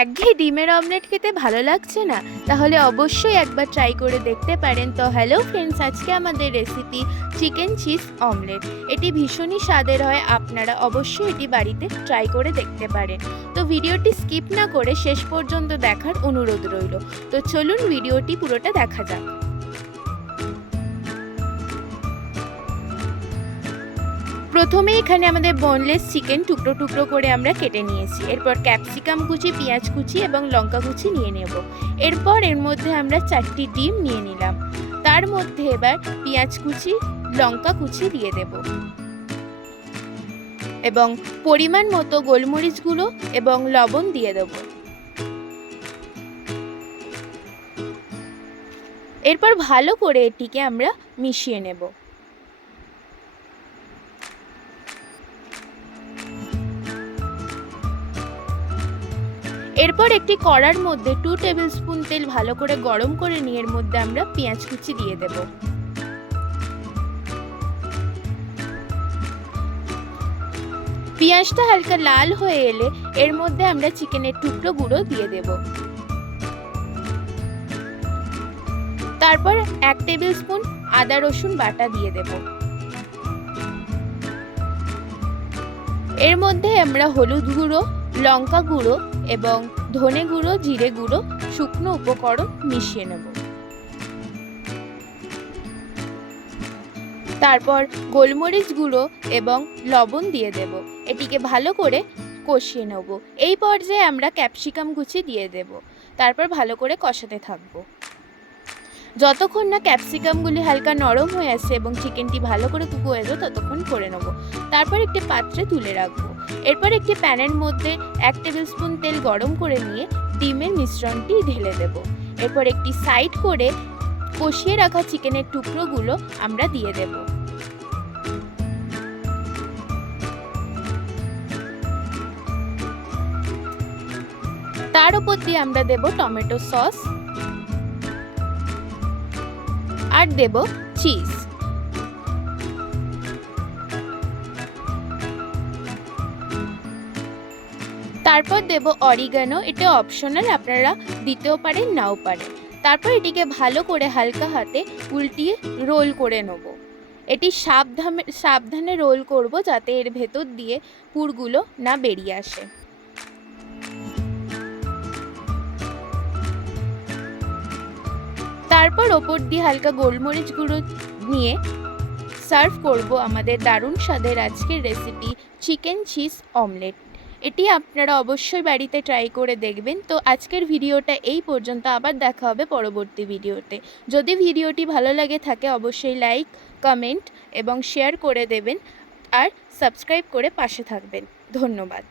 একঘেয়ে ডিমের অমলেট খেতে ভালো লাগছে না? তাহলে অবশ্যই একবার ট্রাই করে দেখতে পারেন। তো হ্যালো ফ্রেন্ডস, আজকে আমাদের রেসিপি চিকেন চিজ অমলেট। এটি ভীষণই স্বাদের হয়, আপনারা অবশ্যই এটি বাড়িতে ট্রাই করে দেখতে পারেন। তো ভিডিওটি স্কিপ না করে শেষ পর্যন্ত দেখার অনুরোধ রইল। তো চলুন ভিডিওটি পুরোটা দেখা যাক। প্রথমে এখানে আমাদের বোনলেস চিকেন টুকরো টুকরো করে আমরা কেটে নিয়েছি। এরপর ক্যাপসিকাম কুচি, পেঁয়াজ কুচি এবং লঙ্কা কুচি নিয়ে নেব। এরপর এর মধ্যে আমরা 4টি ডিম নিয়ে নিলাম। তার মধ্যে এবার পেঁয়াজ কুচি, লঙ্কা কুচি দিয়ে দেব এবং পরিমাণ মতো গোলমরিচ গুঁড়ো এবং লবণ দিয়ে দেব। এরপর ভালো করে এটিকে আমরা মিশিয়ে নেব। এরপর একটি কড়ার মধ্যে 2 টেবিল স্পুন তেল ভালো করে গরম করে নিয়ে এর মধ্যে আমরা পেঁয়াজ কুচি দিয়ে দেব। পেঁয়াজটা হালকা লাল হয়ে এলে এর মধ্যে আমরা চিকেনের টুকরো গুঁড়ো দিয়ে দেব। তারপর 1 টেবিল স্পুন আদা রসুন বাটা দিয়ে দেব। এর মধ্যে আমরা হলুদ গুঁড়ো, লঙ্কা গুঁড়ো এবং ধনে গুঁড়ো, জিরে গুঁড়ো, শুকনো উপকরণ মিশিয়ে নেব। তারপর গোলমরিচ গুঁড়ো এবং লবণ দিয়ে দেব। এটিকে ভালো করে কষিয়ে নেব। এই পর্যায়ে আমরা ক্যাপসিকাম কুচি দিয়ে দেব। তারপর ভালো করে কষাতে থাকবো যতক্ষণ না ক্যাপসিকামগুলি হালকা নরম হয়ে আসে এবং চিকেনটি ভালো করে কুক হয়ে যায় ততক্ষণ করে নেব। তারপর একটি পাত্রে তুলে রাখবো। এরপর একটি প্যানের মধ্যে 1 টেবিল স্পুন তেল গরম করে নিয়ে ডিমের মিশ্রণটি ঢেলে দেব। এরপর একটি সাইড করে কষিয়ে রাখা চিকেনের টুকরোগুলো আমরা দিয়ে দেব। তার উপর দিয়ে আমরা দেব টমেটো সস আর দেব চিজ। তারপর দেব অরিগানো। এটা অপশনাল, আপনারা দিতেও পারেন নাও পারেন। তারপর এটিকে ভালো করে হালকা হাতে উল্টিয়ে রোল করে নেব। এটি সাবধানে রোল করব যাতে এর ভেতর দিয়ে পুরগুলো না বেরিয়ে আসে। তারপর ওপর দিয়ে হালকা গোলমরিচ গুঁড়ো নিয়ে সার্ভ করব আমাদের দারুণ স্বাদের আজকের রেসিপি চিকেন চিজ অমলেট। এটি আপনারা অবশ্যই বাড়িতে ট্রাই করে দেখবেন। তো আজকের ভিডিওটা এই পর্যন্ত, আবার দেখা হবে পরবর্তী ভিডিওতে। যদি ভিডিওটি ভালো লাগে থাকে অবশ্যই লাইক, কমেন্ট এবং শেয়ার করে দেবেন আর সাবস্ক্রাইব করে পাশে থাকবেন। ধন্যবাদ।